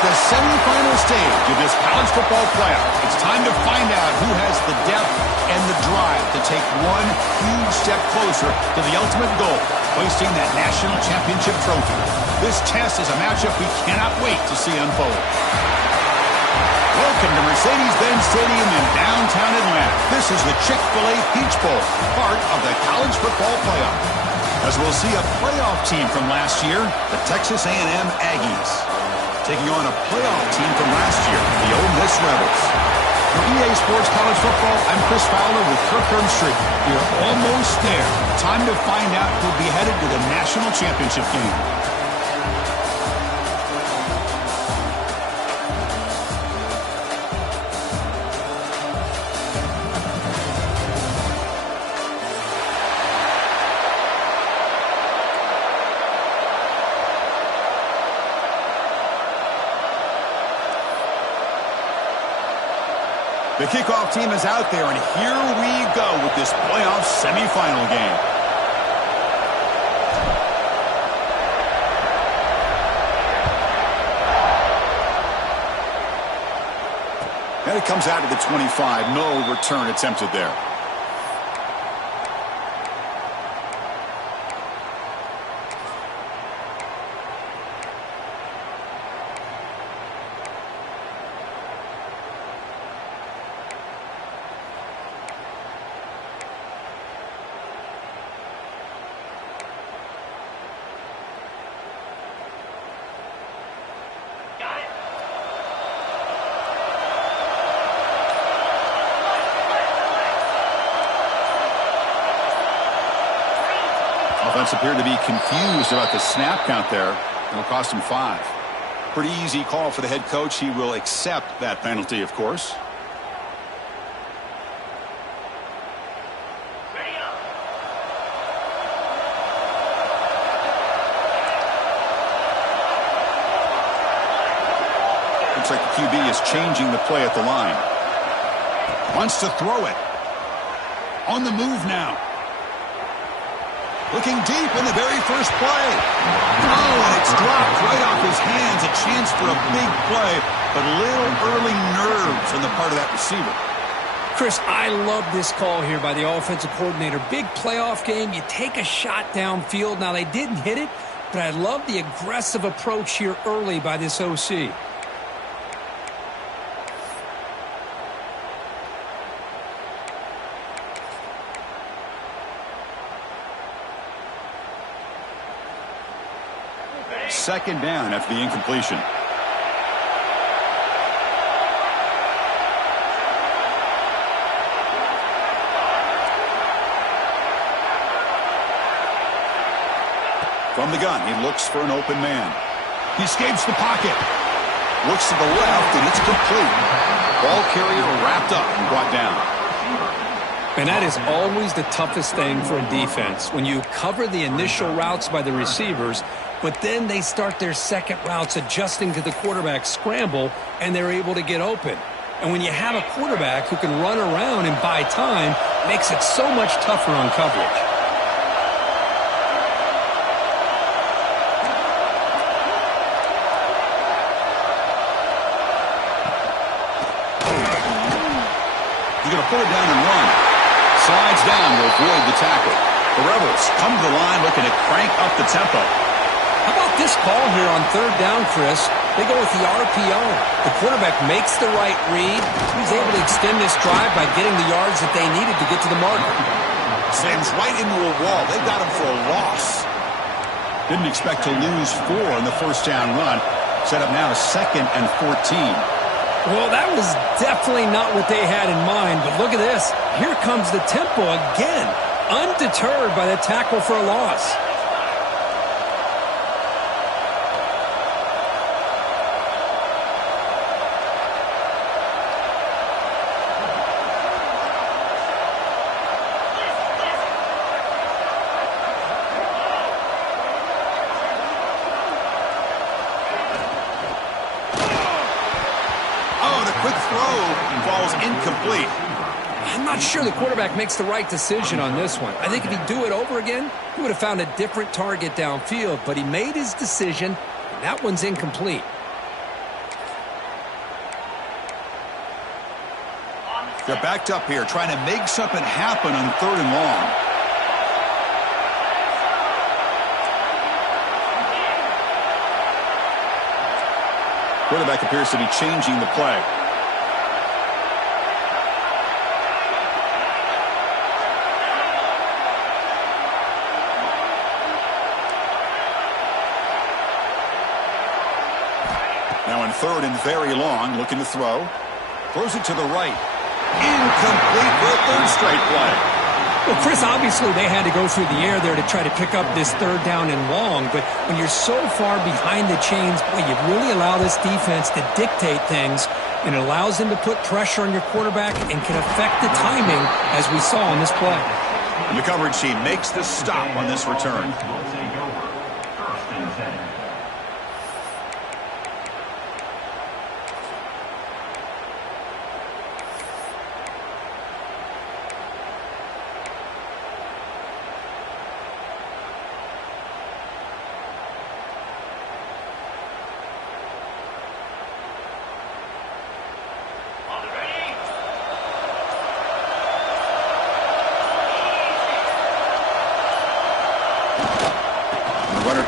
the semifinal stage of this college football playoff. It's time to find out who has the depth and the drive to take one huge step closer to the ultimate goal, hoisting that national championship trophy. This test is a matchup we cannot wait to see unfold. Welcome to Mercedes-Benz Stadium in downtown Atlanta. This is the Chick-fil-A Peach Bowl, part of the college football playoff. As we'll see a playoff team from last year, the Texas A&M Aggies, taking on a playoff team from last year, the Ole Miss Rebels. For EA Sports College Football, I'm Chris Fowler with Kirk Herbstreit. We're almost there. Time to find out who'll be headed to the national championship game. The kickoff team is out there, and here we go with this playoff semifinal game. And it comes out to the 25. No return attempted there. Offense appeared to be confused about the snap count there. It'll cost him 5. Pretty easy call for the head coach. He will accept that penalty, of course. Looks like the QB is changing the play at the line. Wants to throw it. On the move now. Looking deep in the very first play. Oh, and it's dropped right off his hands. A chance for a big play, but a little early nerves on the part of that receiver. Chris, I love this call here by the offensive coordinator. Big playoff game. You take a shot downfield. Now, they didn't hit it, but I love the aggressive approach here early by this OC. Second down after the incompletion. From the gun, he looks for an open man. He escapes the pocket. Looks to the left, and it's complete. Ball carrier wrapped up and brought down. And that is always the toughest thing for a defense. When you cover the initial routes by the receivers, but then they start their second routes adjusting to the quarterback scramble, and they're able to get open. And when you have a quarterback who can run around and buy time, it makes it so much tougher on coverage. He's going to pull it down and run. Slides down to avoid the tackle. The Rebels come to the line looking to crank up the tempo. How about this call here on third down, Chris? They go with the RPO. The quarterback makes the right read. He's able to extend this drive by getting the yards that they needed to get to the marker. Slams right into a wall. They got him for a loss. Didn't expect to lose 4 in the first down run. Set up now 2nd and 14. Well, that was definitely not what they had in mind, but look at this. Here comes the tempo again, undeterred by the tackle for a loss. Incomplete. I'm not sure the quarterback makes the right decision on this one. I think if he'd do it over again, he would have found a different target downfield, but he made his decision, and that one's incomplete. They're backed up here, trying to make something happen on 3rd and long. Quarterback appears to be changing the play. Now in 3rd and very long, looking to throw. Throws it to the right. Incomplete for a 3rd straight play. Well, Chris, obviously they had to go through the air there to try to pick up this 3rd down and long, but when you're so far behind the chains, boy, you really allow this defense to dictate things, and it allows them to put pressure on your quarterback and can affect the timing, as we saw on this play. And the coverage team makes the stop on this return.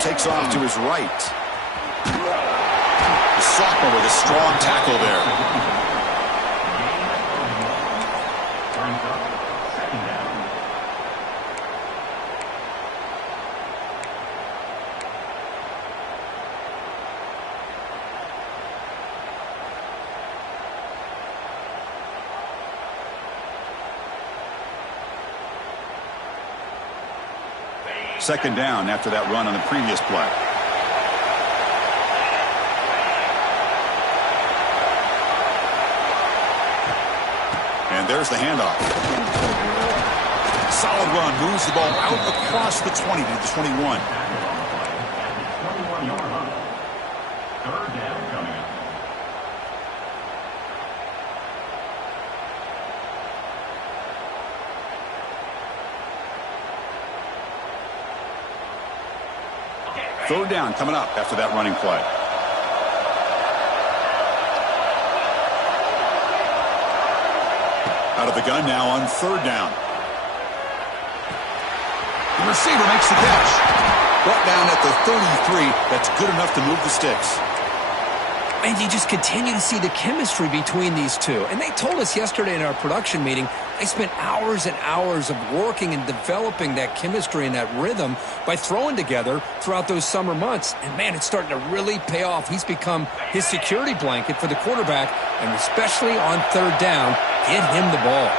Takes off to his right. The sophomore with a strong tackle there. Second down after that run on the previous play. And there's the handoff. Solid run, moves the ball out across the 20 to the 21. 21-yard line. 3rd down coming up. Third down coming up after that running play. Out of the gun now on 3rd down. The receiver makes the catch. Brought down at the 33. That's good enough to move the sticks. And you just continue to see the chemistry between these two. And they told us yesterday in our production meeting, they spent hours and hours of working and developing that chemistry and that rhythm by throwing together throughout those summer months. And, man, it's starting to really pay off. He's become his security blanket for the quarterback, and especially on 3rd down, get him the ball.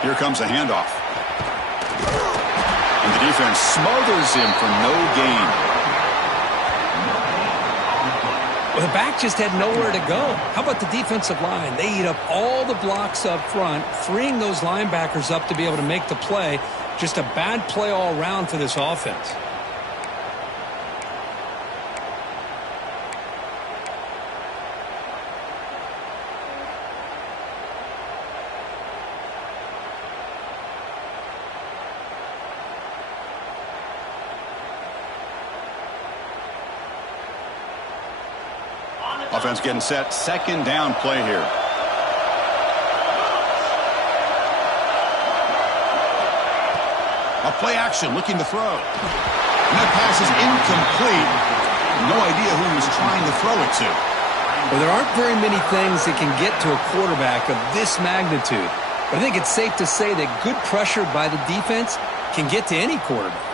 Here comes a handoff. And the defense smothers him for no gain. Well, the back just had nowhere to go. How about the defensive line? They eat up all the blocks up front, freeing those linebackers up to be able to make the play. Just a bad play all around for this offense. Offense getting set. Second down play here. A play action looking to throw. And that pass is incomplete. No idea who he was trying to throw it to. Well, there aren't very many things that can get to a quarterback of this magnitude. But I think it's safe to say that good pressure by the defense can get to any quarterback.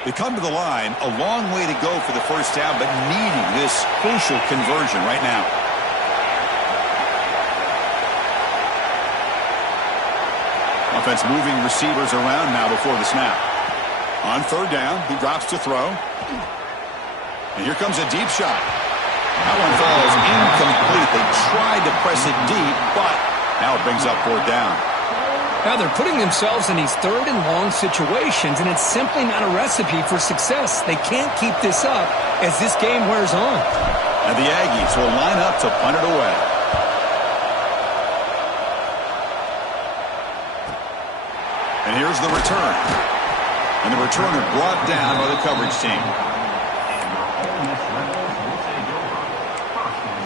They come to the line, a long way to go for the first down, but needing this crucial conversion right now. Offense moving receivers around now before the snap. On 3rd down, he drops to throw. And here comes a deep shot. That one falls incomplete. They tried to press it deep, but now it brings up 4th down. Now they're putting themselves in these 3rd and long situations, and it's simply not a recipe for success. They can't keep this up as this game wears on. And the Aggies will line up to punt it away. And here's the return. And the returner brought down by the coverage team. And your Ole Miss Rebels will take over. First and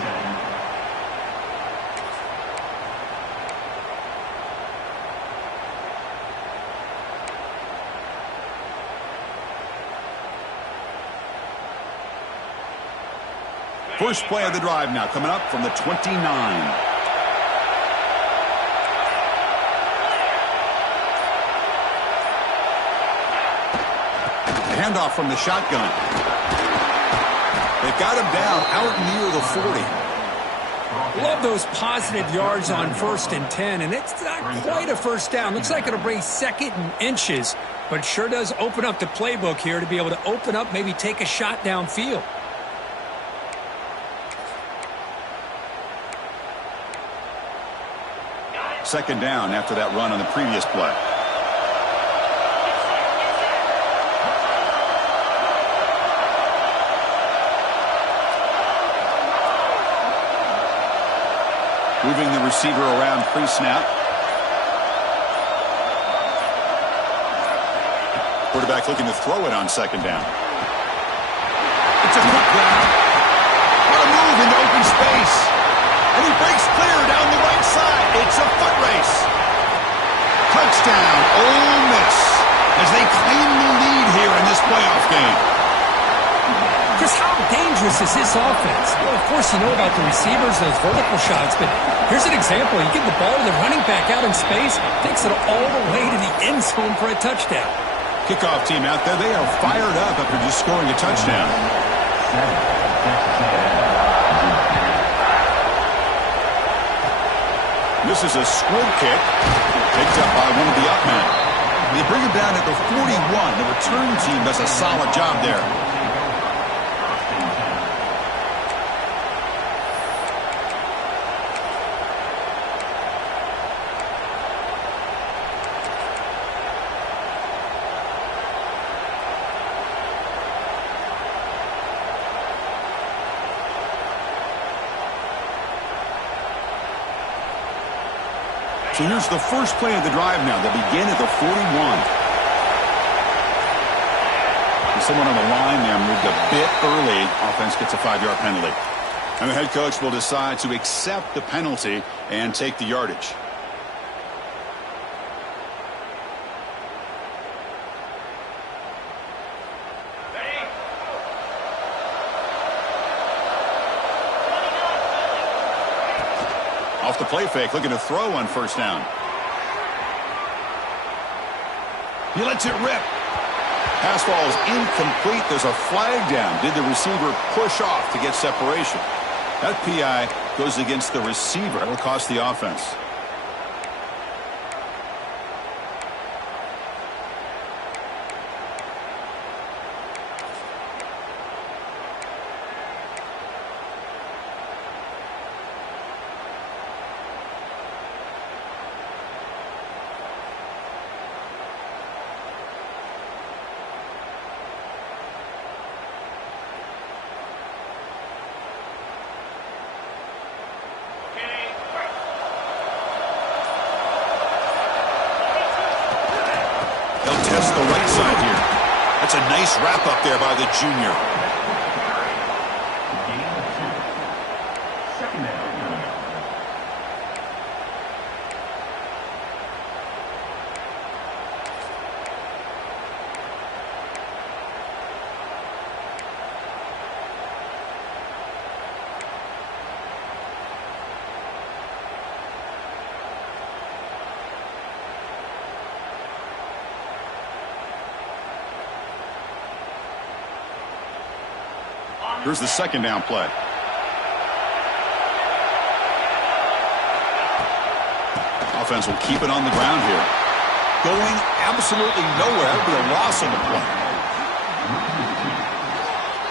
10. First play of the drive now coming up from the 29. Handoff from the shotgun. They've got him down out near the 40. Love those positive yards on 1st and 10, and it's not quite a first down. Looks like it'll bring 2nd and inches, but sure does open up the playbook here to be able to open up, maybe take a shot downfield. Second down after that run on the previous play. Moving the receiver around pre-snap. Quarterback looking to throw it on second down. It's a quick route. What a move into open space. And he breaks clear down the right side. It's a foot race. Touchdown, Ole Miss, as they claim the lead here in this playoff game. Just how dangerous is this offense? Well, of course, you know about the receivers, those vertical shots, but here's an example. You give the ball to the running back out in space, takes it all the way to the end zone for a touchdown. Kickoff team out there, they are fired up after just scoring a touchdown. This is a squib kick, picked up by one of the up men. They bring him down at the 41. The return team does a solid job there. So here's the first play of the drive now. They begin at the 41. And someone on the line there moved a bit early. Offense gets a 5-yard penalty. And the head coach will decide to accept the penalty and take the yardage. Off the play fake, looking to throw on first down. He lets it rip. Pass ball is incomplete. There's a flag down. Did the receiver push off to get separation? That PI goes against the receiver. It'll cost the offense. The right side here. That's a nice wrap up there by the junior. Second down coming up. Here's the second down play. Offense will keep it on the ground here. Going absolutely nowhere. That would be a loss on the play.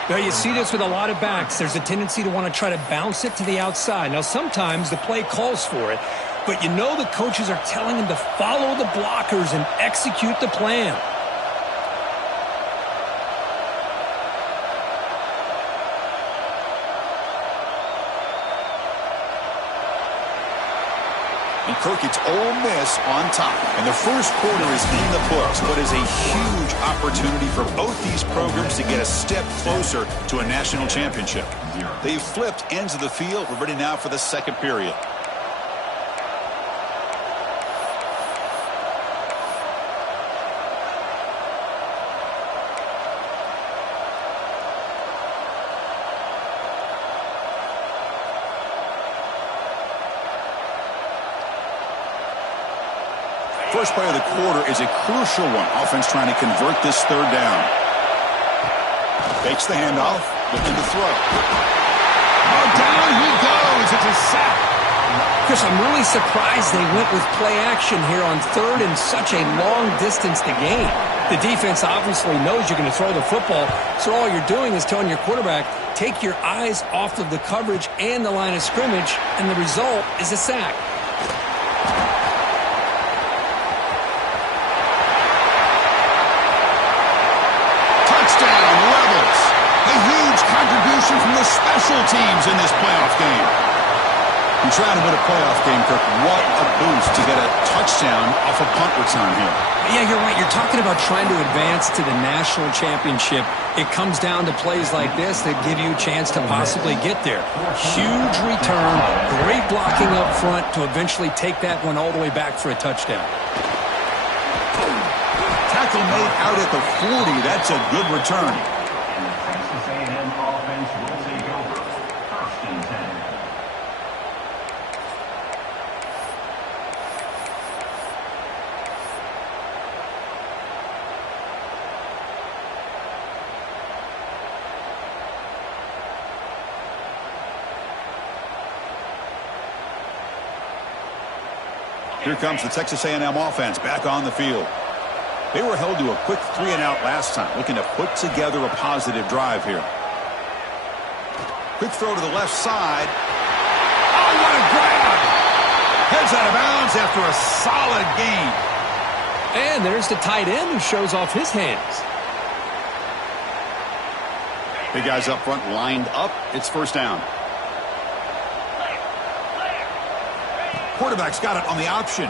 Now, you see this with a lot of backs. There's a tendency to want to try to bounce it to the outside. Now, sometimes the play calls for it, but you know the coaches are telling them to follow the blockers and execute the plan. And Kirk, it's Ole Miss on top. And the first quarter is in the books, but is a huge opportunity for both these programs to get a step closer to a national championship. They've flipped ends of the field. We're ready now for the second period. First play of the quarter is a crucial one. Offense trying to convert this third down. Fakes the handoff, looking to throw. Oh, down he goes. It's a sack. Chris, I'm really surprised they went with play action here on third and such a long distance to gain. The defense obviously knows you're going to throw the football, so all you're doing is telling your quarterback, take your eyes off of the coverage and the line of scrimmage, and the result is a sack. Contribution from the special teams in this playoff game. You're trying to win a playoff game, Kirk. What a boost to get a touchdown off a punt return here. Yeah, you're right. You're talking about trying to advance to the national championship. It comes down to plays like this that give you a chance to possibly get there. Huge return, great blocking up front to eventually take that one all the way back for a touchdown. Tackle made out at the 40. That's a good return. Texas A&M offense will take over. First and 10. Here comes the Texas A&M offense back on the field. They were held to a quick 3-and-out last time, looking to put together a positive drive here. Quick throw to the left side. Oh, what a grab! Heads out of bounds after a solid gain. And there's the tight end who shows off his hands. Big guys up front lined up. It's first down. Quarterback's got it on the option.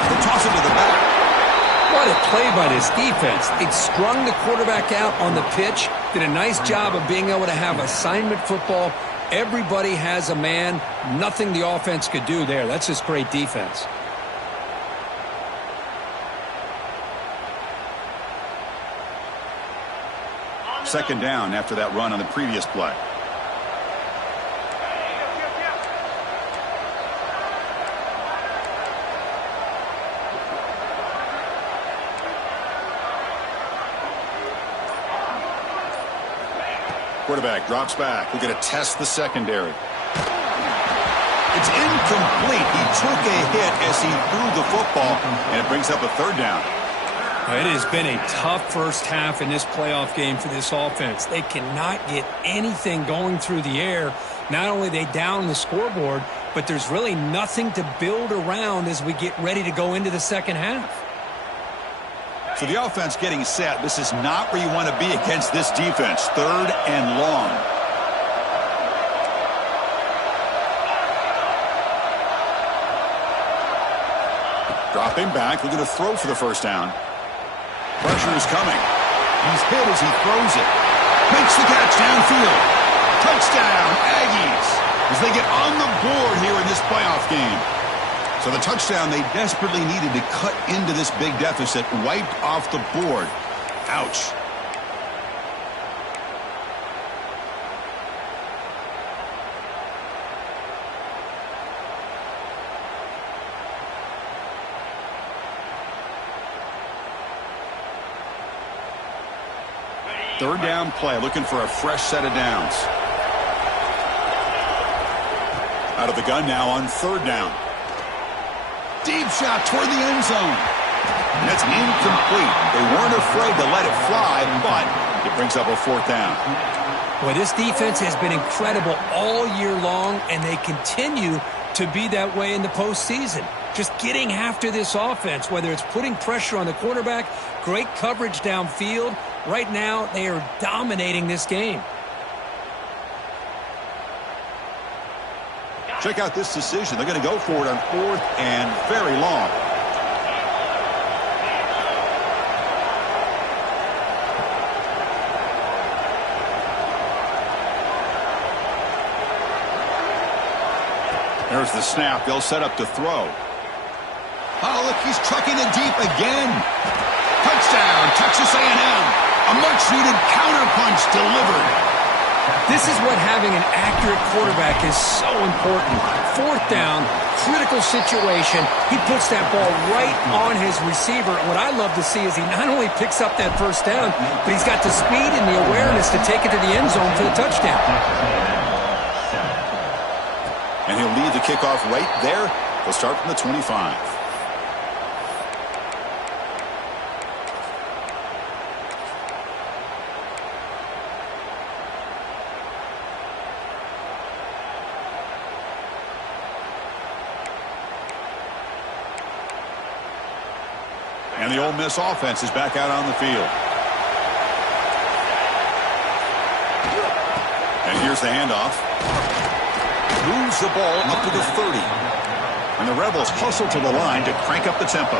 They'll toss it to the back. What a play by this defense. It strung the quarterback out on the pitch, did a nice job of being able to have assignment football. Everybody has a man. Nothing the offense could do there. That's just great defense. Second down after that run on the previous play. Quarterback drops back. We're going to test the secondary. It's incomplete. He took a hit as he threw the football, and it brings up a third down. It has been a tough first half in this playoff game for this offense. They cannot get anything going through the air. Not only are they down the scoreboard, but there's really nothing to build around as we get ready to go into the second half. So the offense getting set. This is not where you want to be against this defense. Third and long. Dropping back, looking to throw for the first down. Pressure is coming. He's hit as he throws it. Makes the catch downfield. Touchdown, Aggies, as they get on the board here in this playoff game. So the touchdown they desperately needed to cut into this big deficit, wiped off the board. Ouch. Third down play, looking for a fresh set of downs. Out of the gun now on third down. Deep shot toward the end zone. That's incomplete. They weren't afraid to let it fly, but it brings up a fourth down. Well, this defense has been incredible all year long, and they continue to be that way in the postseason. Just getting after this offense, whether it's putting pressure on the quarterback, great coverage downfield. Right now, they are dominating this game. Check out this decision. They're going to go for it on 4th and very long. There's the snap. They'll set up to throw. Oh, look, he's trucking it deep again. Touchdown, Texas A&M. A much-needed counterpunch delivered. This is what having an accurate quarterback is so important. 4th down, critical situation. He puts that ball right on his receiver. And what I love to see is he not only picks up that 1st down, but he's got the speed and the awareness to take it to the end zone for the touchdown. And he'll lead the kickoff right there. They'll start from the 25. And the Ole Miss offense is back out on the field. And here's the handoff. Moves the ball up to the 30. And the Rebels hustle to the line to crank up the tempo.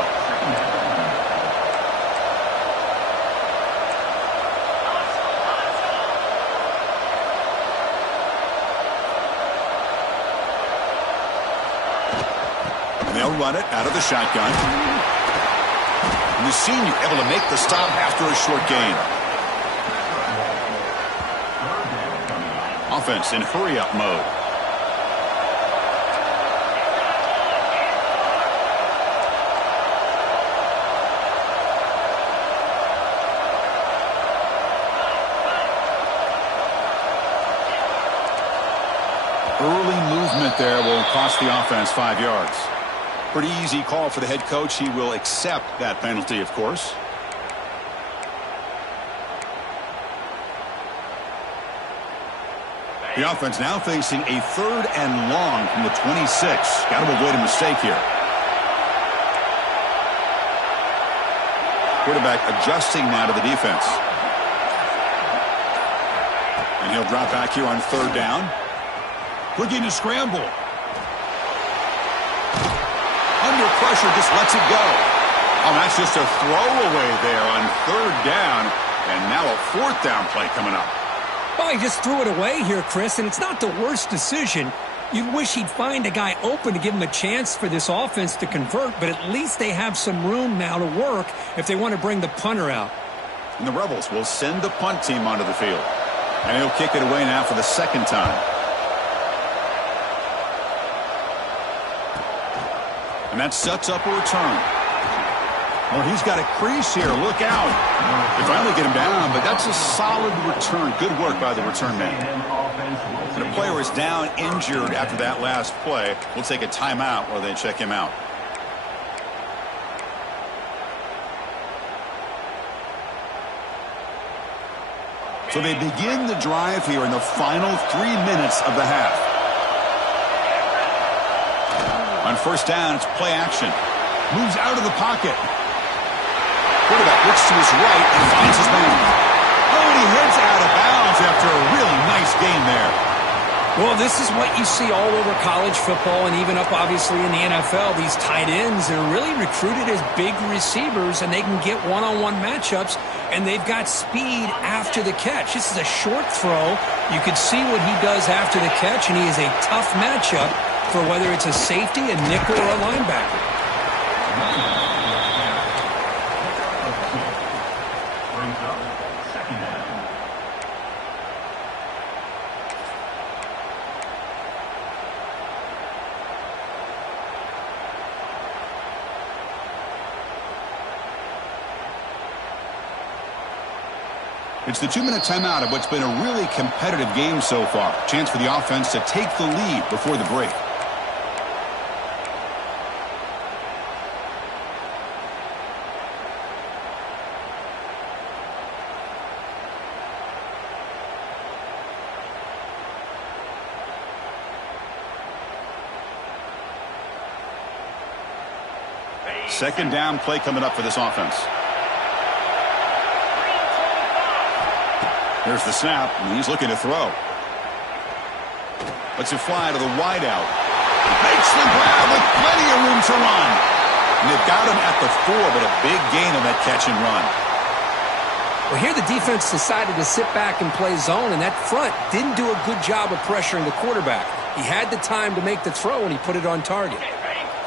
And they'll run it out of the shotgun. And the senior able to make the stop after a short gain. Offense in hurry-up mode. Early movement there will cost the offense 5 yards. Pretty easy call for the head coach. He will accept that penalty, of course. The offense now facing a 3rd and long from the 26. Got to avoid a mistake here. Quarterback adjusting now to the defense. And he'll drop back here on 3rd down. Looking to scramble. Under pressure, just lets it go. Oh, that's just a throwaway there on 3rd down. And now a 4th down play coming up. Well, he just threw it away here, Chris, and it's not the worst decision. You'd wish he'd find a guy open to give him a chance for this offense to convert, but at least they have some room now to work if they want to bring the punter out. And the Rebels will send the punt team onto the field. And he'll kick it away now for the 2nd time. And that sets up a return. Oh, he's got a crease here. Look out. They finally get him down, but that's a solid return. Good work by the return man. And a player is down injured after that last play. We'll take a timeout while they check him out. So they begin the drive here in the final 3 minutes of the half. On 1st down, it's play action. Moves out of the pocket. Quarterback looks to his right and finds his man. Oh, and he heads out of bounds after a really nice gain there. Well, this is what you see all over college football and even up, obviously, in the NFL. These tight ends are really recruited as big receivers, and they can get one-on-one matchups, and they've got speed after the catch. This is a short throw. You can see what he does after the catch, and he is a tough matchup for whether it's a safety, a nickel, or a linebacker. It's the 2-minute timeout of what's been a really competitive game so far. Chance for the offense to take the lead before the break. Second down play coming up for this offense. There's the snap, and he's looking to throw. Lets it fly to the wideout. Makes the grab with plenty of room to run. And they've got him at the 4, but a big gain on that catch and run. Well, here the defense decided to sit back and play zone, and that front didn't do a good job of pressuring the quarterback. He had the time to make the throw, and he put it on target.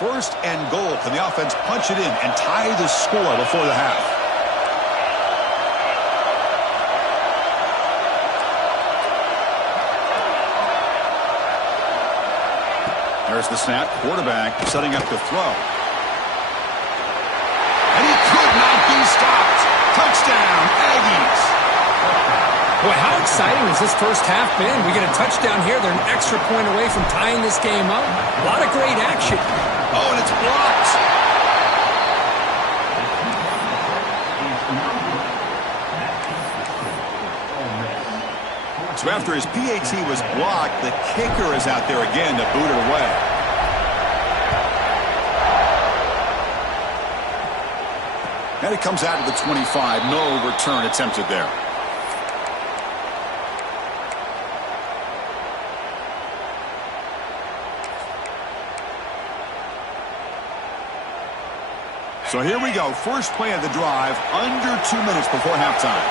1st and goal. Can the offense punch it in and tie the score before the half? There's the snap. Quarterback setting up to throw. And he could not be stopped. Touchdown, Aggies. Boy, how exciting has this first half been? We get a touchdown here. They're an extra point away from tying this game up. A lot of great action. Oh, and it's blocked. So after his PAT was blocked, the kicker is out there again to boot it away. And it comes out to the 25. No return attempted there. So here we go. First play of the drive, under 2 minutes before halftime.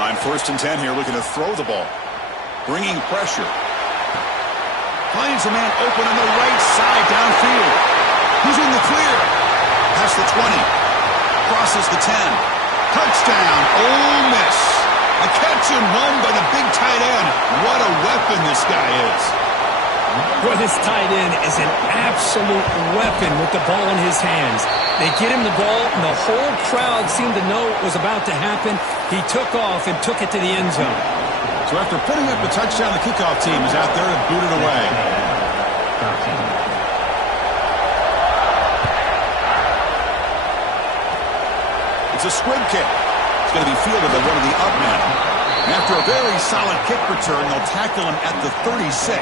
On 1st and 10 here, looking to throw the ball. Bringing pressure. Finds a man open on the right side downfield. He's in the clear. Past the 20. Crosses the 10. Touchdown, Ole Miss. A catch and run by the big tight end. What a weapon this guy is. Boy, this tight end is an absolute weapon with the ball in his hands. They get him the ball, and the whole crowd seemed to know what was about to happen. He took off and took it to the end zone. So after putting up the touchdown, the kickoff team is out there to boot it away. It's a squib kick. It's going to be fielded by one of the up men. And after a very solid kick return, they'll tackle him at the 36.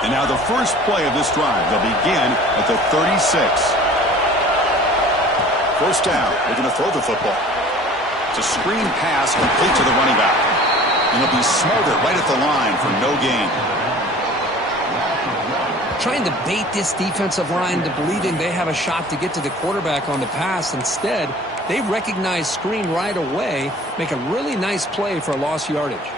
And now the first play of this drive. They'll begin at the 36. First down. They're going to throw the football. It's a screen pass complete to the running back. And he'll be smothered right at the line for no gain. Trying to bait this defensive line to believing they have a shot to get to the quarterback on the pass. Instead, they recognize screen right away, make a really nice play for lost yardage.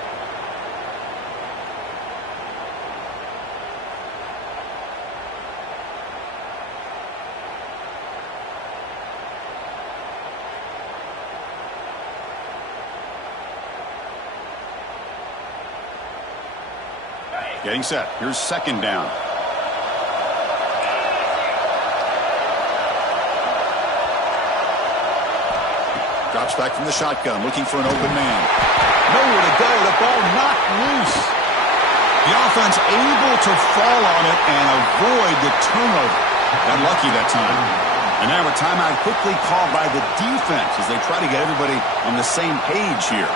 Getting set. Here's second down. Drops back from the shotgun, looking for an open man. Nowhere to go. The ball knocked loose. The offense able to fall on it and avoid the turnover. Got lucky that time. And now a timeout quickly called by the defense as they try to get everybody on the same page here.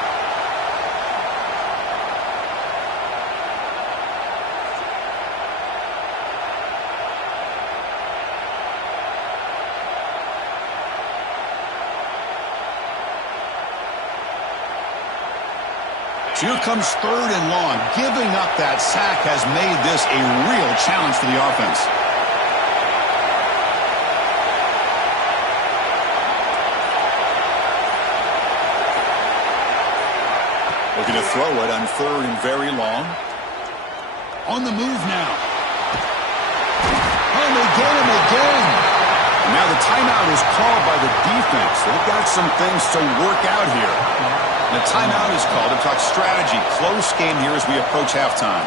So here comes third and long. Giving up that sack has made this a real challenge for the offense. Looking to throw it on third and very long. On the move now. And they get him again. And now the timeout is called by the defense. They've got some things to work out here. The timeout is called to talk strategy. Close game here as we approach halftime.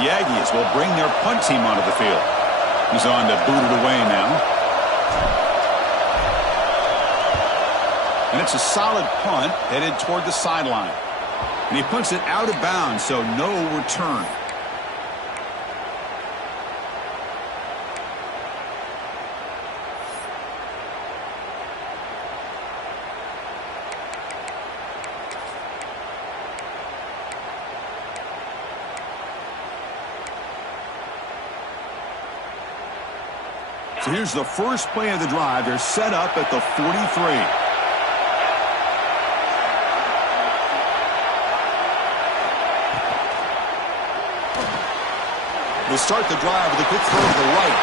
The Aggies will bring their punt team onto the field. He's on to boot it away now. And it's a solid punt headed toward the sideline. And he punts it out of bounds, so no return. So here's the first play of the drive. They're set up at the 43. They'll start the drive with a quick throw to the right.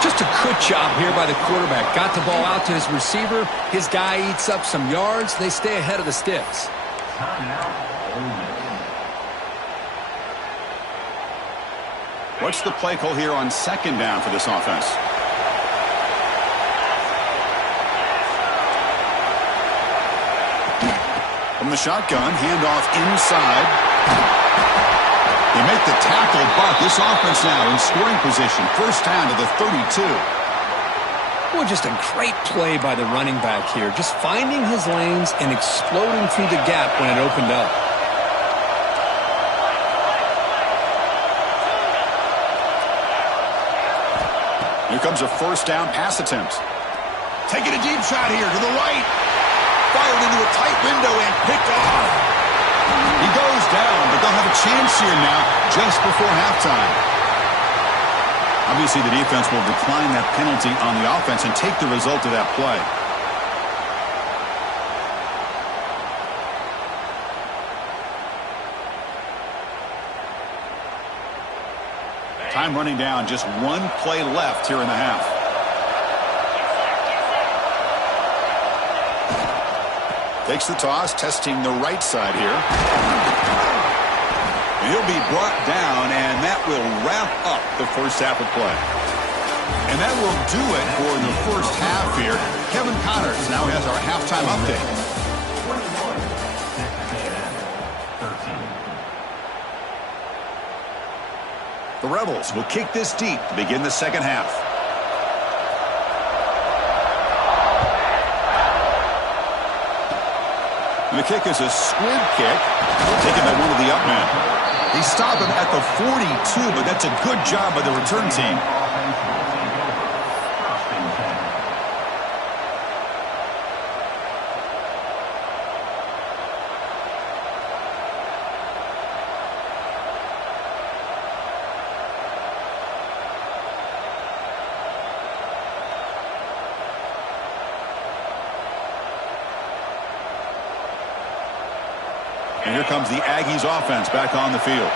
Just a good job here by the quarterback. Got the ball out to his receiver. His guy eats up some yards. They stay ahead of the sticks. Timeout, Ole Miss. What's the play call here on second down for this offense? From the shotgun, handoff inside. They make the tackle, but this offense now in scoring position. First down to the 32. Well, just a great play by the running back here. Just finding his lanes and exploding through the gap when it opened up. Here comes a first down pass attempt. Taking a deep shot here to the right. Fired into a tight window and picked off. He goes down, but they'll have a chance here now just before halftime. Obviously, the defense will decline that penalty on the offense and take the result of that play. Time running down, just one play left here in the half. Takes the toss, testing the right side here. And he'll be brought down, and that will wrap up the first half of play. And that will do it for the first half here. Kevin Connors now has our halftime update. 13. The Rebels will kick this deep to begin the second half. And the kick is a squib kick, taken by one of the up men. They stop him at the 42, but that's a good job by the return team. And here comes the Aggies offense back on the field.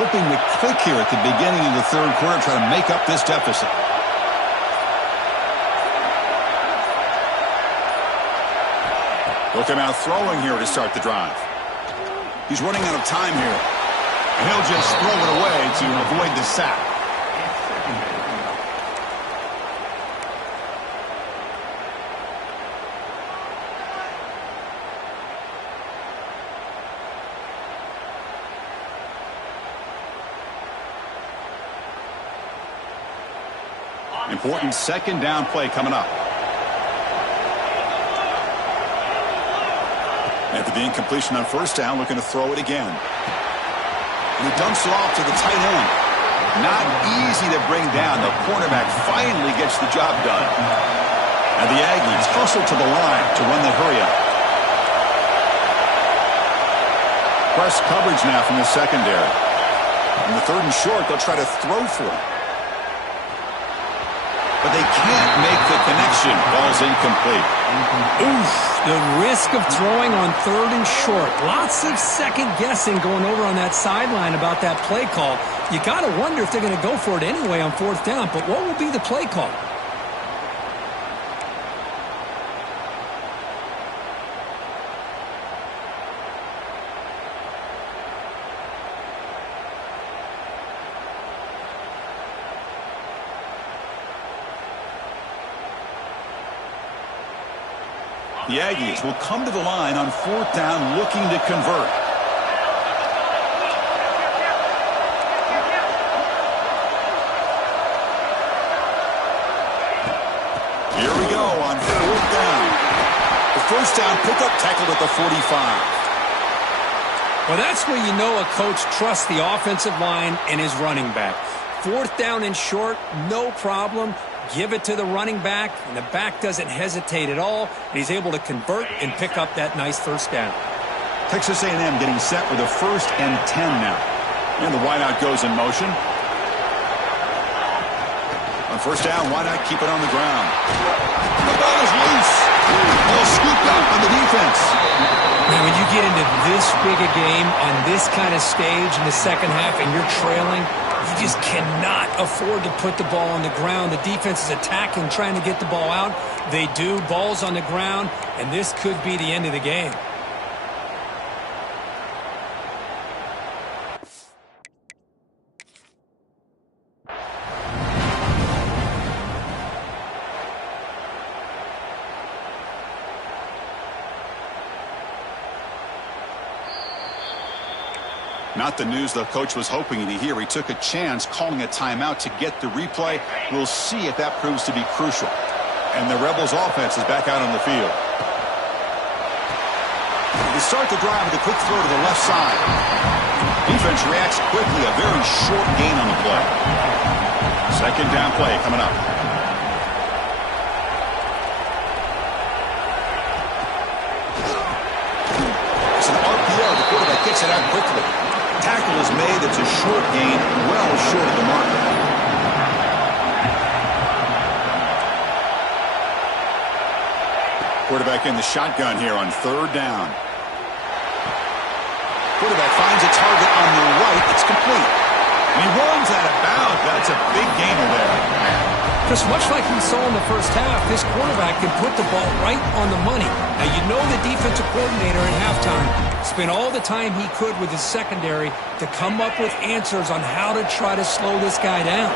Hoping to click here at the beginning of the third quarter, try to make up this deficit. He'll come out throwing here to start the drive. He's running out of time here. And he'll just throw it away to avoid the sack. Important second down play coming up. After the incompletion on first down, looking to throw it again. And he dumps it off to the tight end. Not easy to bring down. The cornerback finally gets the job done. And the Aggies hustle to the line to run the hurry-up. Press coverage now from the secondary. In the third and short, they'll try to throw for it. But they can't make the connection. Ball's incomplete. Oof, the risk of throwing on third and short. Lots of second guessing going over on that sideline about that play call. You got to wonder if they're going to go for it anyway on fourth down. But what will be the play call? The Aggies will come to the line on fourth down looking to convert. Here we go on fourth down. The first down pickup tackled at the 45. Well, that's where you know a coach trusts the offensive line and his running back. Fourth down and short, no problem. Give it to the running back, and the back doesn't hesitate at all. And he's able to convert and pick up that nice first down. Texas A&M getting set with a 1st and 10 now. And the wideout goes in motion. On first down, why not keep it on the ground? The ball is loose. Ball scooped up by the defense. Now, when you get into this big a game on this kind of stage in the second half and you're trailing, you just cannot afford to put the ball on the ground. The defense is attacking, trying to get the ball out. They do. Ball's on the ground, and this could be the end of the game. Not the news the coach was hoping to hear. He took a chance calling a timeout to get the replay. We'll see if that proves to be crucial. And the Rebels offense is back out on the field. They start the drive with a quick throw to the left side. Defense reacts quickly. A very short gain on the play. Second down play coming up. It's an RPO. The quarterback gets it out quickly. Tackle is made. It's a short gain, well short of the marker. Quarterback in the shotgun here on third down. Quarterback finds a target on the right. It's complete. And he runs out of bounds. That's a big gainer there. Just much like we saw in the first half, this quarterback can put the ball right on the money. Now, you know the defensive coordinator at halftime spent all the time he could with his secondary to come up with answers on how to try to slow this guy down.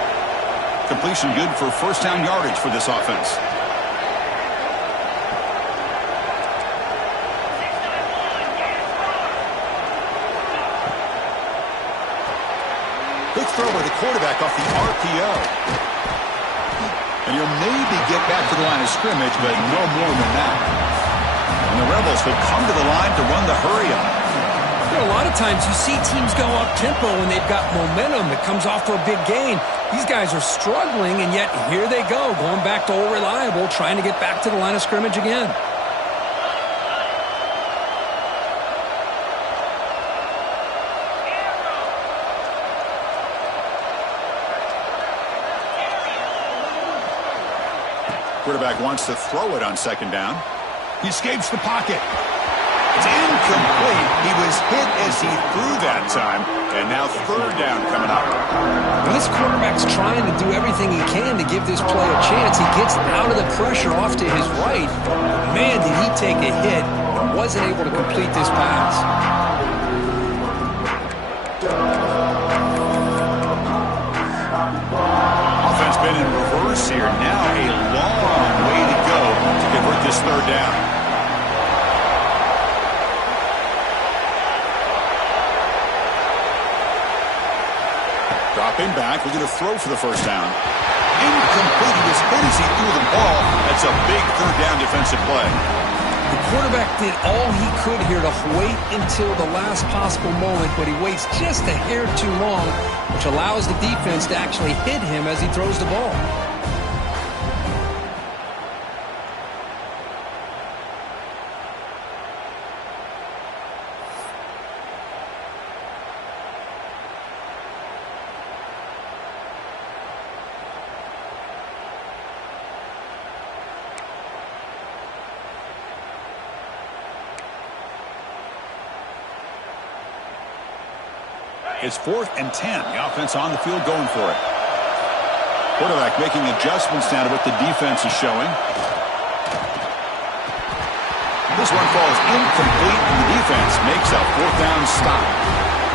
Completion good for first down yardage for this offense. Quick throw by the quarterback off the RPO. And he'll maybe get back to the line of scrimmage, but no more than that. And the Rebels will come to the line to run the hurry-up. You know, a lot of times you see teams go up-tempo when they've got momentum that comes off for a big gain. These guys are struggling, and yet here they go, going back to old reliable, trying to get back to the line of scrimmage again. Quarterback wants to throw it on second down. He escapes the pocket. It's incomplete. He was hit as he threw that time. And now third down coming up. Well, this quarterback's trying to do everything he can to give this play a chance. He gets out of the pressure off to his right. Man, did he take a hit and wasn't able to complete this pass. Offense been in reverse here. Now a long way to go to convert this third down. Dropping back, looking to throw for the first down. Incomplete. He was hit as he threw the ball. That's a big third down defensive play. The quarterback did all he could here to wait until the last possible moment, but he waits just a hair too long, which allows the defense to actually hit him as he throws the ball. It's 4th and 10. The offense on the field going for it. Quarterback making adjustments now to what the defense is showing. This one falls incomplete, and the defense makes a 4th down stop.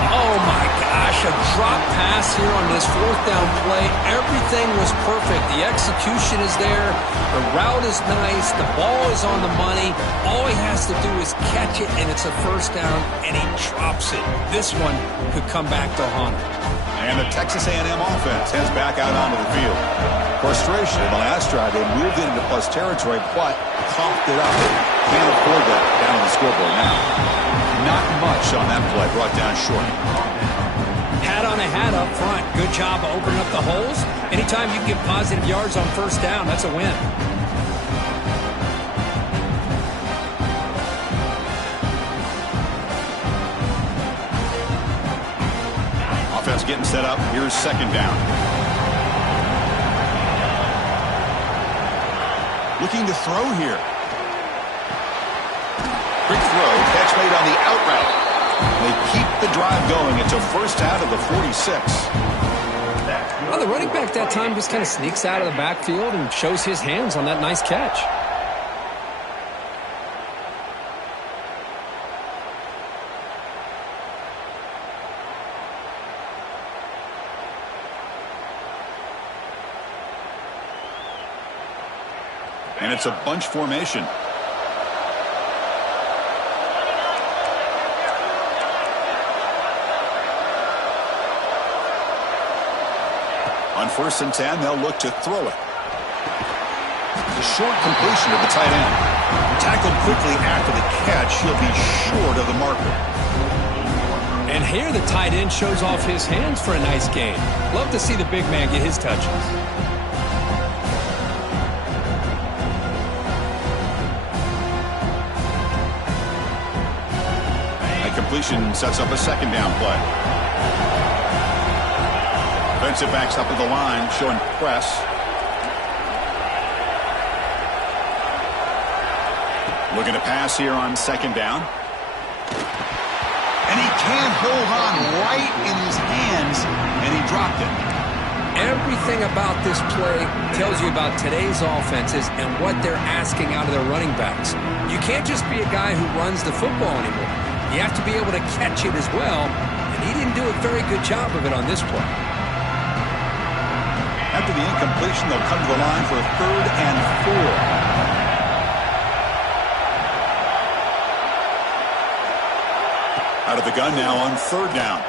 Oh, my gosh, a drop pass here on this 4th down play. Everything was perfect. The execution is there. The route is nice. The ball is on the money. All he has to do is catch it, and it's a first down, and he drops it. This one could come back to haunt him. And the Texas A&M offense heads back out onto the field. Frustration in the last drive. They moved it into plus territory, but coughed it up. Can't afford that down on the scoreboard now. Not much on that play, brought down short. Hat on a hat up front. Good job opening up the holes. Anytime you can get positive yards on first down, that's a win. Offense getting set up. Here's second down. Looking to throw here. Quick throw, catch made on the out route. They keep the drive going. It's a first out of the 46. Well, the running back that time just kind of sneaks out of the backfield and shows his hands on that nice catch. And it's a bunch formation. On 1st and 10, they'll look to throw it. The short completion of the tight end. Tackled quickly after the catch. He'll be short of the marker. And here the tight end shows off his hands for a nice gain. Love to see the big man get his touches. That completion sets up a second down play. Defensive backs up at the line, showing press. Looking to pass here on second down. And he can't hold on right in his hands, and he dropped it. Everything about this play tells you about today's offenses and what they're asking out of their running backs. You can't just be a guy who runs the football anymore. You have to be able to catch it as well, and he didn't do a very good job of it on this play. After the incompletion, they'll come to the line for a 3rd and 4. Out of the gun now on 3rd down.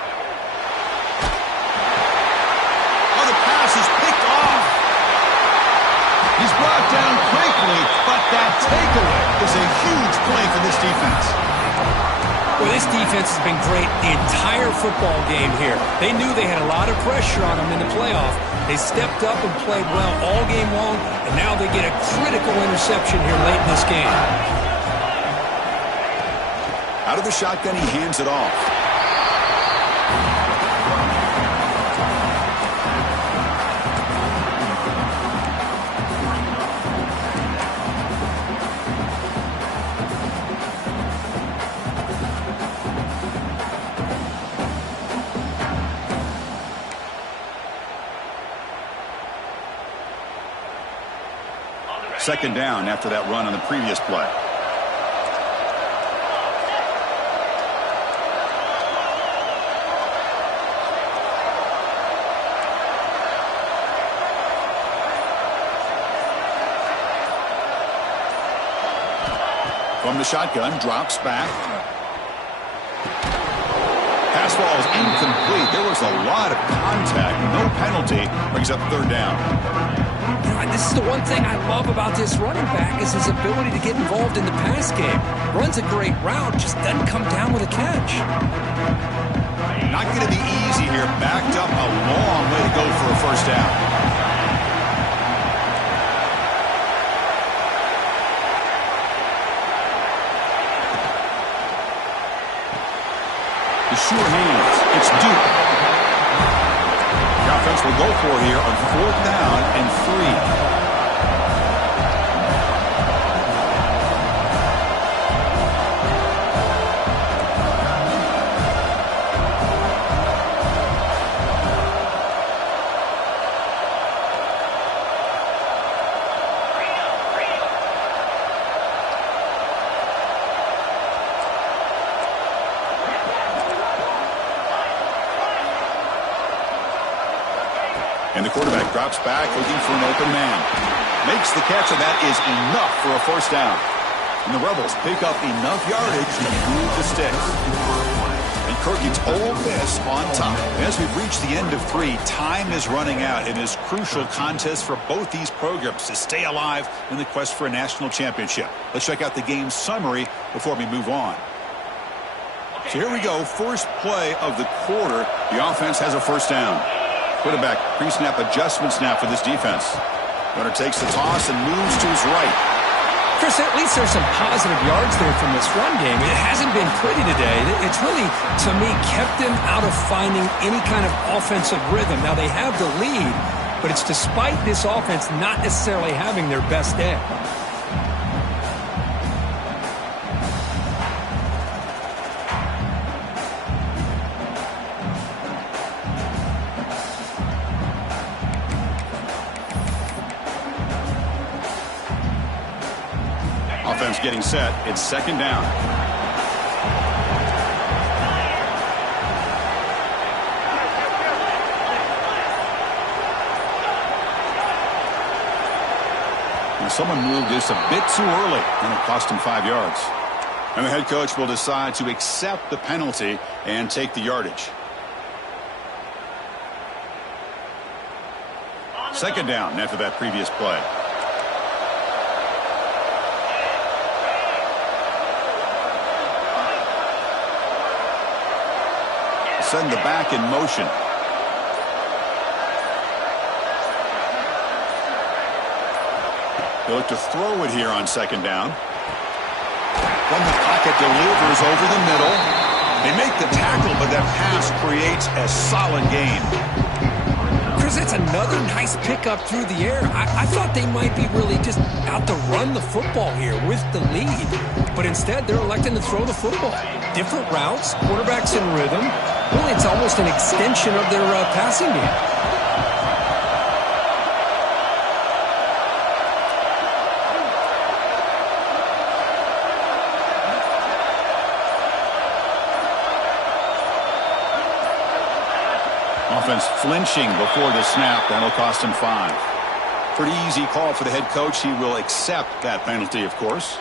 Oh, the pass is picked off. He's brought down quickly, but that takeaway is a huge play for this defense. Well, this defense has been great the entire football game here. They knew they had a lot of pressure on them in the playoff. They stepped up and played well all game long, and now they get a critical interception here late in this game. Out of the shotgun, he hands it off. Second down after that run on the previous play. From the shotgun, drops back. Pass ball is incomplete. There was a lot of contact. No penalty. Brings up 3rd down. This is the one thing I love about this running back is his ability to get involved in the pass game. Runs a great route, just doesn't come down with a catch. Not going to be easy here. Backed up a long way to go for a first down. The sure hands. It's Duke. The offense will go for it here on 4th down and 3. And the quarterback drops back looking for an open man. Makes the catch, and that is enough for a first down. And the Rebels pick up enough yardage to move the sticks. And Kirk, it's Ole Miss on top. As we've reached the end of 3, time is running out in this crucial contest for both these programs to stay alive in the quest for a national championship. Let's check out the game summary before we move on. So here we go, first play of the quarter. The offense has a first down. Quarterback pre-snap adjustment snap for this defense. Runner takes the toss and moves to his right. Chris, at least there's some positive yards there from this run game. It hasn't been pretty today. It's really, to me, kept them out of finding any kind of offensive rhythm. Now, they have the lead, but it's despite this offense not necessarily having their best day. getting set. It's second down. Someone moved this a bit too early, and it cost him 5 yards. And the head coach will decide to accept the penalty and take the yardage. Second down after that previous play. Send the back in motion. They look to throw it here on second down. When the pocket delivers over the middle, they make the tackle, but that pass creates a solid gain. Chris, it's another nice pickup through the air. I thought they might be really just out to run the football here with the lead, but instead they're electing to throw the football. Different routes, quarterbacks in rhythm. Really, it's almost an extension of their passing game. Offense flinching before the snap. That'll cost him 5. Pretty easy call for the head coach. He will accept that penalty, of course.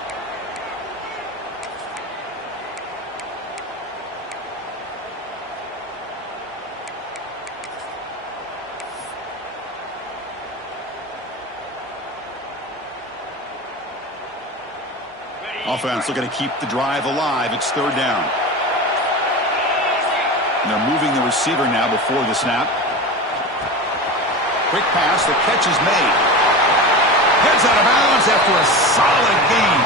Offense looking to keep the drive alive. It's third down. And they're moving the receiver now before the snap. Quick pass. The catch is made. Heads out of bounds after a solid gain.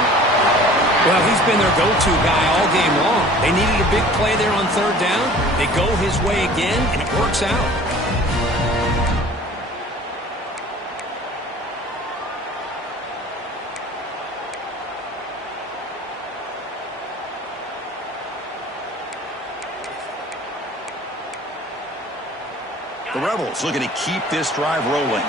Well, he's been their go-to guy all game long. They needed a big play there on third down. They go his way again, and it works out. The Rebels looking to keep this drive rolling.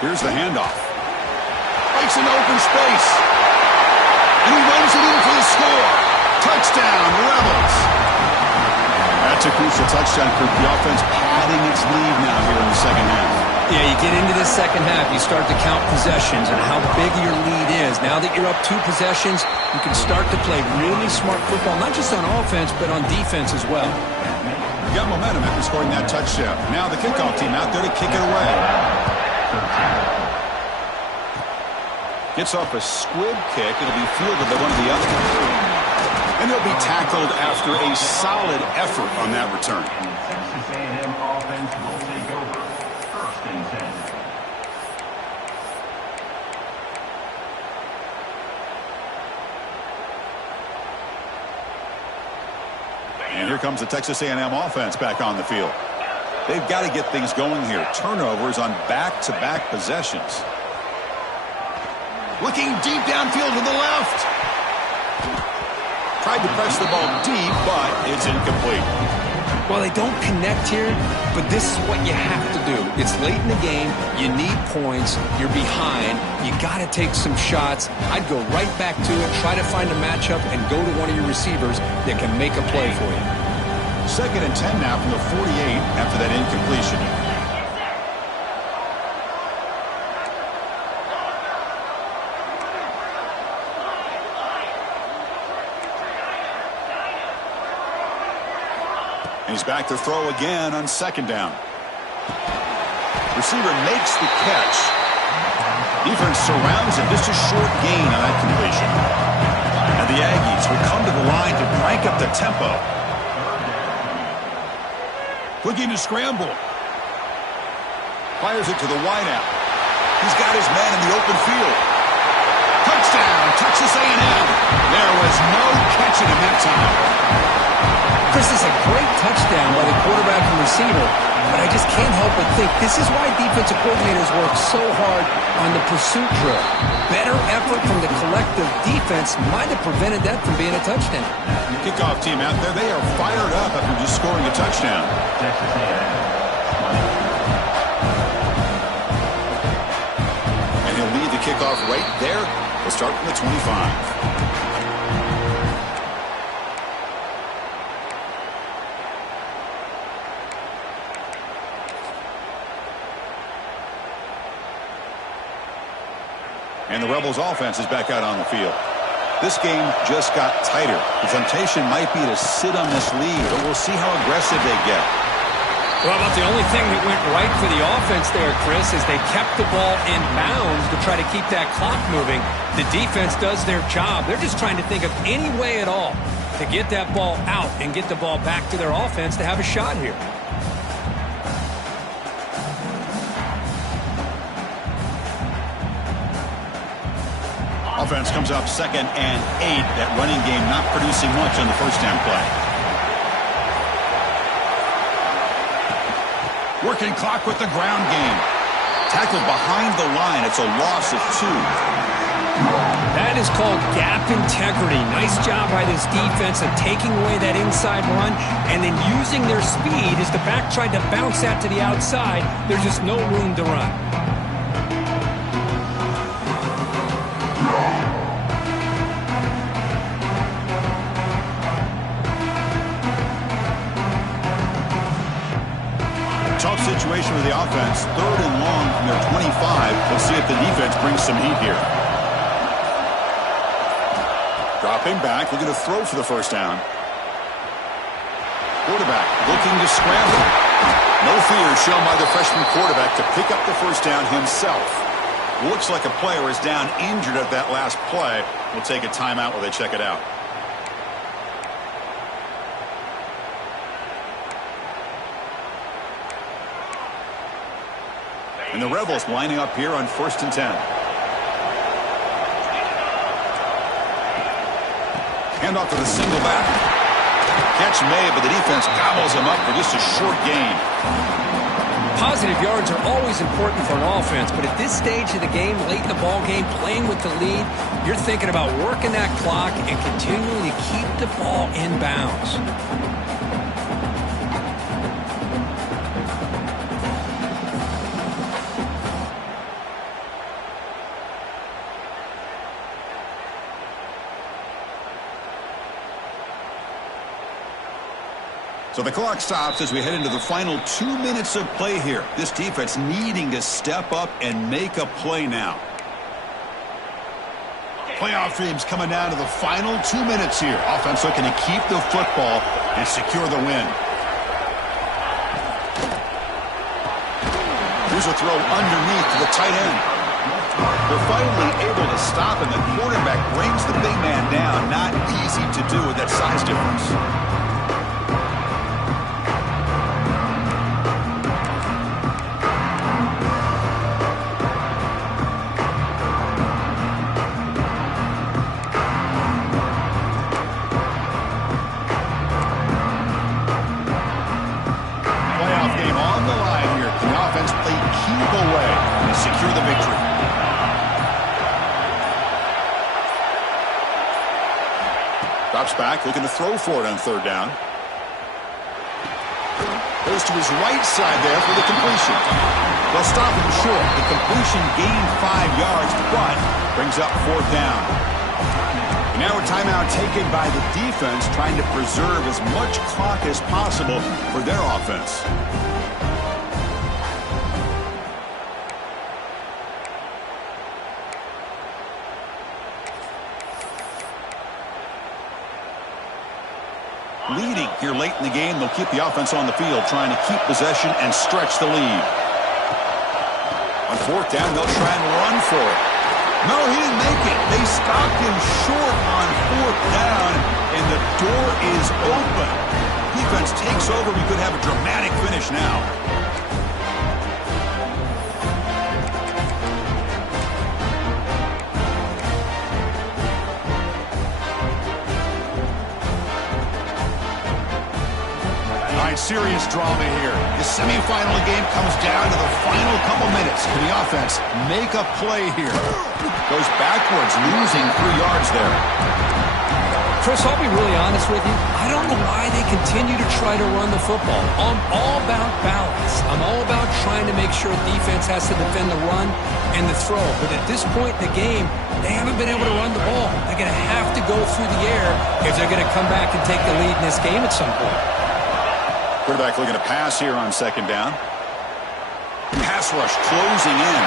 Here's the handoff. Breaks into open space. And he runs it in for the score. Touchdown, Rebels. That's a crucial touchdown for the offense, padding its lead now here in the second half. Yeah, you get into the second half, you start to count possessions and how big your lead is. Now that you're up 2 possessions, you can start to play really smart football, not just on offense, but on defense as well. You got momentum after scoring that touchdown. Now the kickoff team out there to kick it away. Gets off a squib kick. It'll be fielded by one of the others. And he'll be tackled after a solid effort on that return. Texas A&M offense will take over. First and 10. And here comes the Texas A&M offense back on the field. They've got to get things going here. Turnovers on back-to-back possessions. Looking deep downfield to the left. Tried to press the ball deep, but it's incomplete. Well, they don't connect here, but this is what you have to do. It's late in the game. You need points. You're behind. You got to take some shots. I'd go right back to it, try to find a matchup, and go to one of your receivers that can make a play for you. Second and 10 now from the 48 after that incompletion. He's back to throw again on second down. Receiver makes the catch. Defense surrounds him. Just a short gain on that completion. And the Aggies will come to the line to crank up the tempo. Looking to scramble. Fires it to the wideout. He's got his man in the open field. Touchdown, Texas A&M. There was no catching him that time. Chris, is a great touchdown by the quarterback and receiver, but I just can't help but think this is why defensive coordinators work so hard on the pursuit drill. Better effort from the collective defense might have prevented that from being a touchdown. The kickoff team out there, they are fired up after just scoring a touchdown. Texas A&M. he'll lead the kickoff right there. We'll start from the 25. And the Rebels offense is back out on the field. This game just got tighter. The temptation might be to sit on this lead, but we'll see how aggressive they get. Well, about the only thing that went right for the offense there, Chris, is they kept the ball in bounds to try to keep that clock moving. The defense does their job. They're just trying to think of any way at all to get that ball out and get the ball back to their offense to have a shot here. Offense comes up 2nd and 8. That running game not producing much on the first down play. Working clock with the ground game. Tackled behind the line. It's a loss of 2. That is called gap integrity. Nice job by this defense of taking away that inside run and then using their speed as the back tried to bounce that to the outside. There's just no room to run. Tough situation with the offense. 3rd and long from their 25. Let's see if the defense brings some heat here. Dropping back, looking to throw for the first down. Quarterback looking to scramble. No fear shown by the freshman quarterback to pick up the first down himself. Looks like a player is down injured at that last play. We'll take a timeout while they check it out. And the Rebels lining up here on 1st and 10. Hand off to the single back. Catch made, but the defense gobbles him up for just a short gain. Positive yards are always important for an offense, but at this stage of the game, late in the ball game, playing with the lead, you're thinking about working that clock and continuing to keep the ball in bounds. So the clock stops as we head into the final 2 minutes of play here. This defense needing to step up and make a play now. Playoff dreams coming down to the final 2 minutes here. Offense looking to keep the football and secure the win. Here's a throw underneath to the tight end. They're finally able to stop him. The quarterback brings the big man down. Not easy to do with that size difference. Secure the victory. Drops back, looking to throw for it on 3rd down. Goes to his right side there for the completion. They'll stop him short. The completion gained 5 yards, but brings up 4th down. And now a timeout taken by the defense, trying to preserve as much clock as possible for their offense. Leading here late in the game, they'll keep the offense on the field, trying to keep possession and stretch the lead. On 4th down, they'll try and run for it. No, he didn't make it. They stopped him short on 4th down, and the door is open. Defense takes over. We could have a dramatic finish now. Serious drama here. The semifinal game comes down to the final couple minutes. Can the offense make a play here? Goes backwards, losing 3 yards there. Chris, I'll be really honest with you. I don't know why they continue to try to run the football. I'm all about balance. I'm all about trying to make sure defense has to defend the run and the throw. But at this point in the game, they haven't been able to run the ball. They're going to have to go through the air if they're going to come back and take the lead in this game at some point. Quarterback looking to pass here on second down. Pass rush closing in.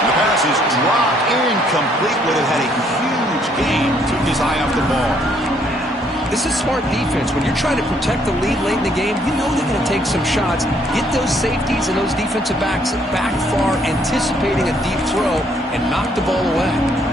The pass is dropped incomplete, but it had a huge gain. Took his eye off the ball. This is smart defense. When you're trying to protect the lead late in the game, you know they're going to take some shots. Get those safeties and those defensive backs back far, anticipating a deep throw, and knock the ball away.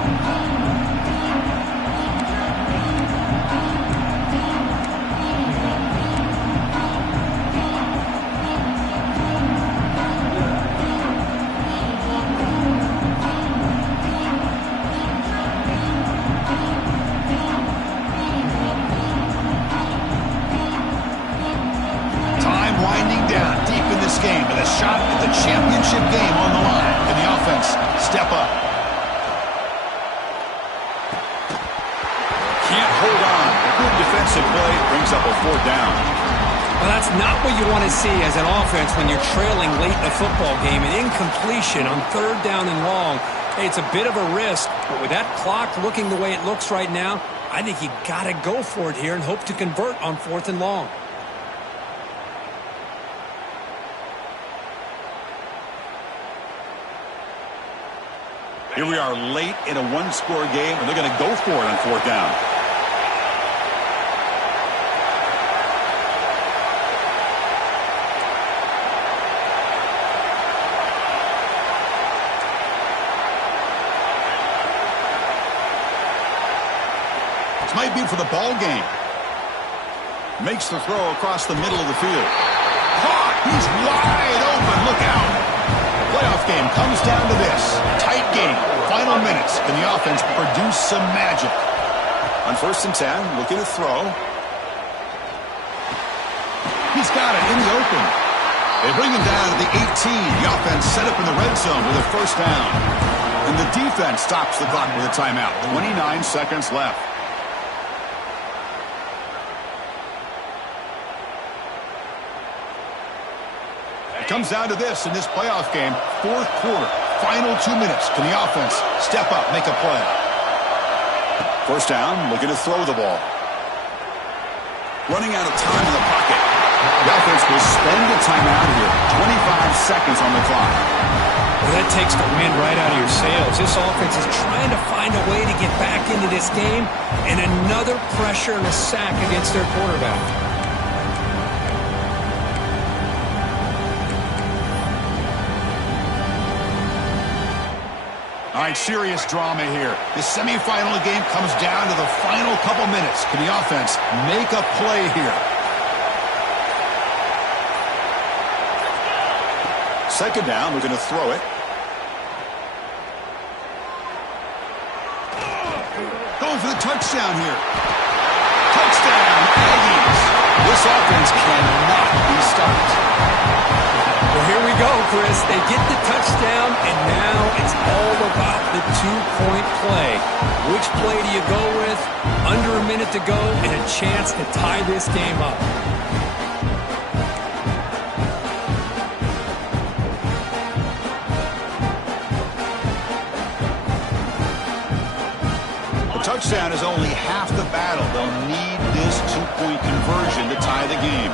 See as an offense when you're trailing late in a football game, an incompletion on third down and long. Hey, it's a bit of a risk, but with that clock looking the way it looks right now, I think you got to go for it here and hope to convert on fourth and long. Here we are late in a one-score game, and they're going to go for it on fourth down. Might be for the ball game. Makes the throw across the middle of the field. Caught! He's wide open. Look out. Playoff game comes down to this. Tight game. Final minutes. Can the offense produce some magic? On 1st and 10, looking to throw. He's got it in the open. They bring him down to the 18. The offense set up in the red zone with a first down. And the defense stops the clock with a timeout. 29 seconds left. Comes down to this in this playoff game. Fourth quarter, final 2 minutes. Can the offense step up, make a play? First down, looking to throw the ball. Running out of time in the pocket. The offense will spend a timeout here. 25 seconds on the clock. Well, that takes the wind right out of your sails. This offense is trying to find a way to get back into this game, and another pressure and a sack against their quarterback. All right, serious drama here. The semifinal game comes down to the final couple minutes. Can the offense make a play here? Second down, we're going to throw it. Going for the touchdown here. Touchdown, Aggies. This offense cannot be stopped. Well, here we go, Chris. They get the touchdown, and now it's all about the two-point play. Which play do you go with? Under a minute to go and a chance to tie this game up. The touchdown is only half the battle. They'll need this two-point conversion to tie the game.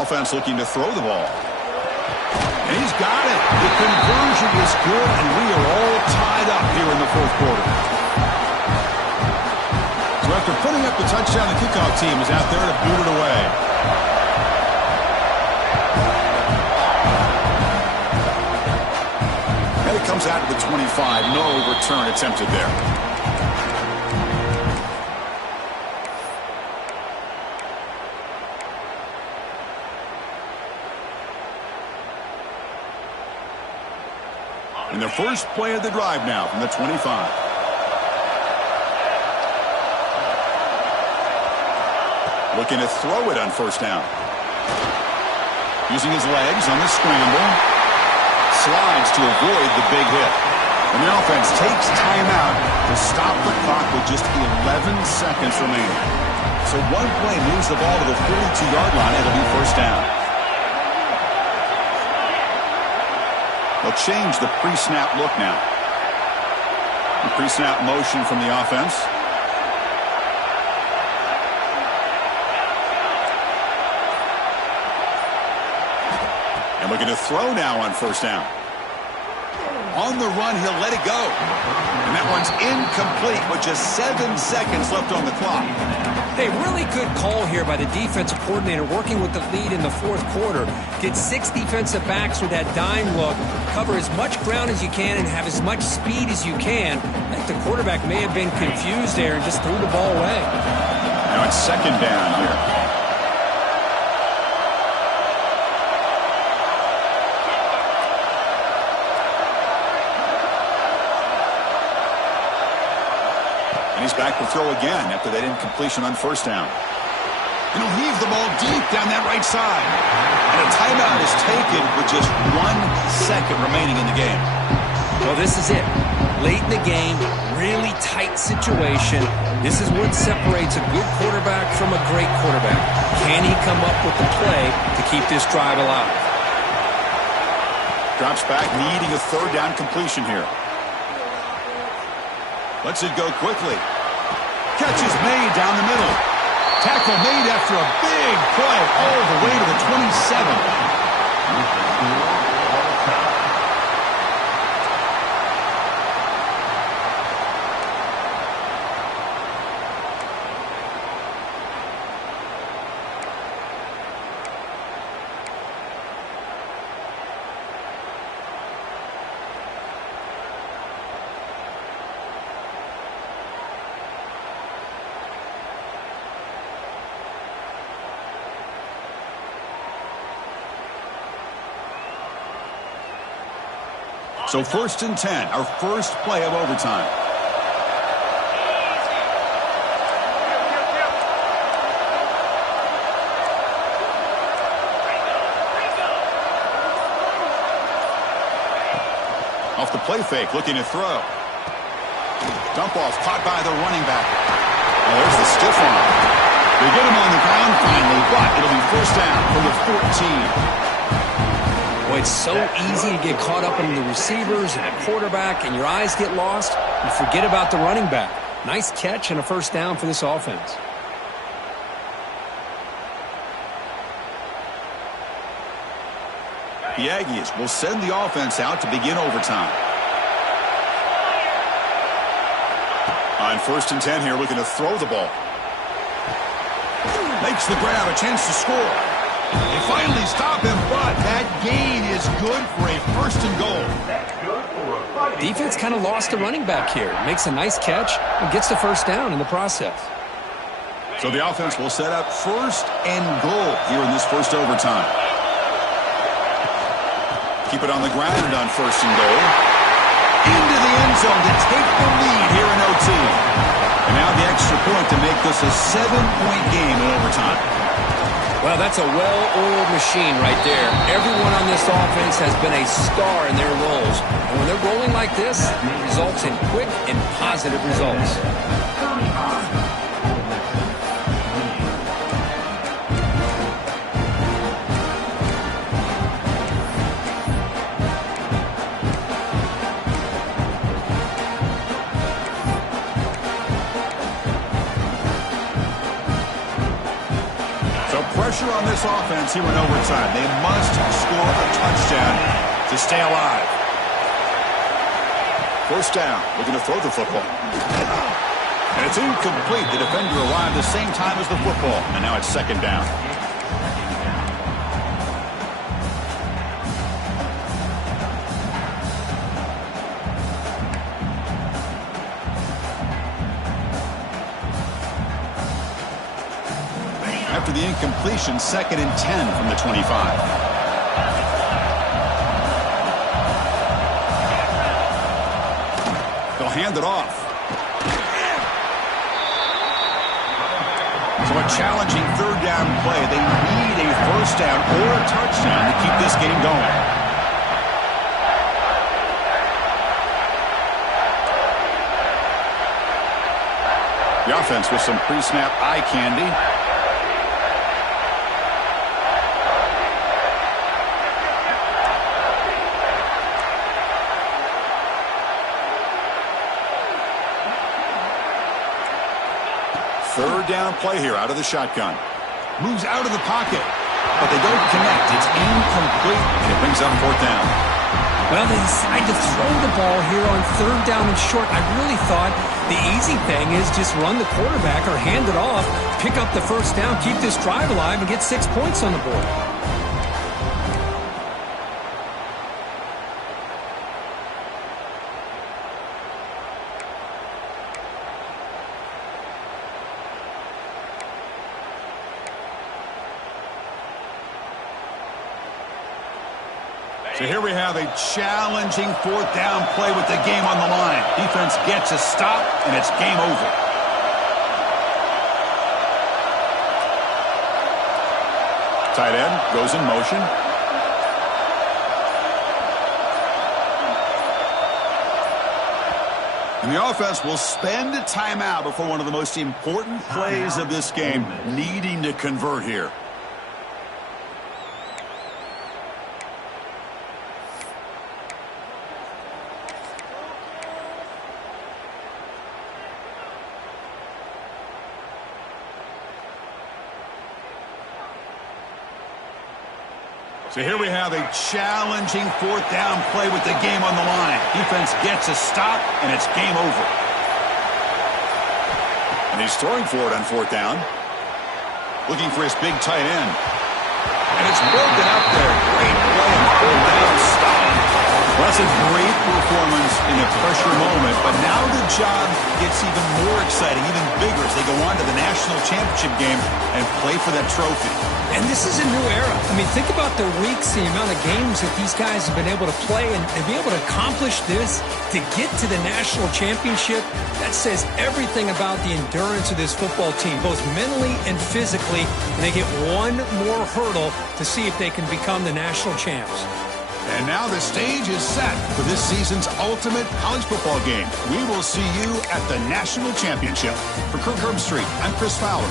Offense looking to throw the ball. And he's got it. The conversion is good, and we are all tied up here in the fourth quarter. So after putting up the touchdown, the kickoff team is out there to boot it away. And it comes out to the 25. No return attempted there. And the first play of the drive now from the 25. Looking to throw it on first down. Using his legs on the scramble. Slides to avoid the big hit. And the offense takes timeout to stop the clock with just 11 seconds remaining. So one play moves the ball to the 42-yard line. It'll be first down. They'll change the pre-snap look now. The pre-snap motion from the offense. And looking to throw now on first down. On the run, he'll let it go. And that one's incomplete with just 7 seconds left on the clock. Hey, really good call here by the defensive coordinator working with the lead in the fourth quarter. Get 6 defensive backs with that dime look. Cover as much ground as you can and have as much speed as you can. I think the quarterback may have been confused there and just threw the ball away. Now it's second down here. And he's back to throw again after that incompletion on first down. And he'll heave the ball deep down that right side. And a timeout is taken with just 1 second remaining in the game. Well, this is it. Late in the game, really tight situation. This is what separates a good quarterback from a great quarterback. Can he come up with the play to keep this drive alive? Drops back, needing a third down completion here. Lets it go quickly. Catch is made down the middle. Tackle made after a big play all the way to the 27. So first and 10, our first play of overtime. Off the play fake, looking to throw. Dump off, caught by the running back. Oh, there's the stiff arm. They get him on the ground finally, but it'll be first down from the 14. Boy, it's so easy to get caught up in the receivers and the quarterback, and your eyes get lost. You forget about the running back. Nice catch and a first down for this offense. The Aggies will send the offense out to begin overtime. On first and 10 here, looking to throw the ball. Makes the grab, a chance to score. They finally stop him, but that gain is good for a first and goal. Defense kind of lost the running back here. Makes a nice catch and gets the first down in the process. So the offense will set up first and goal here in this first overtime. Keep it on the ground on first and goal. Into the end zone to take the lead here in OT. And now the extra point to make this a 7-point game in overtime. Well, that's a well-oiled machine right there. Everyone on this offense has been a star in their roles. And when they're rolling like this, it results in quick and positive results. Pressure on this offense here in overtime. They must score a touchdown to stay alive. First down, looking to throw the football. And it's incomplete. The defender arrived the same time as the football. And now it's second down. After the incompletion, second and 10 from the 25. They'll hand it off. So a challenging third down play. They need a first first down or a touchdown to keep this game going. The offense with some pre-snap eye candy. Third down play here out of the shotgun. Moves out of the pocket, but they don't connect. It's incomplete, and it brings up fourth down. Well, they decide to throw the ball here on third down and short. I really thought the easy thing is just run the quarterback or hand it off, pick up the first down, keep this drive alive, and get 6 points on the board. So here we have a challenging fourth down play with the game on the line. Defense gets a stop, and it's game over. Tight end goes in motion. And the offense will spend a timeout before one of the most important plays of this game, needing to convert here. So here we have a challenging fourth down play with the game on the line. Defense gets a stop, and it's game over. And he's throwing for it on fourth down. Looking for his big tight end. And it's broken up there. Great play and pulled down. Stop. Well, that's a great performance in a pressure moment, but now the job gets even more exciting, even bigger as they go on to the national championship game and play for that trophy. And this is a new era. I mean, think about the weeks, the amount of games that these guys have been able to play, and to be able to accomplish this, to get to the national championship, that says everything about the endurance of this football team, both mentally and physically. And they get one more hurdle to see if they can become the national champs. And now the stage is set for this season's ultimate college football game. We will see you at the national championship. For Kirk Herbstreit, I'm Chris Fowler.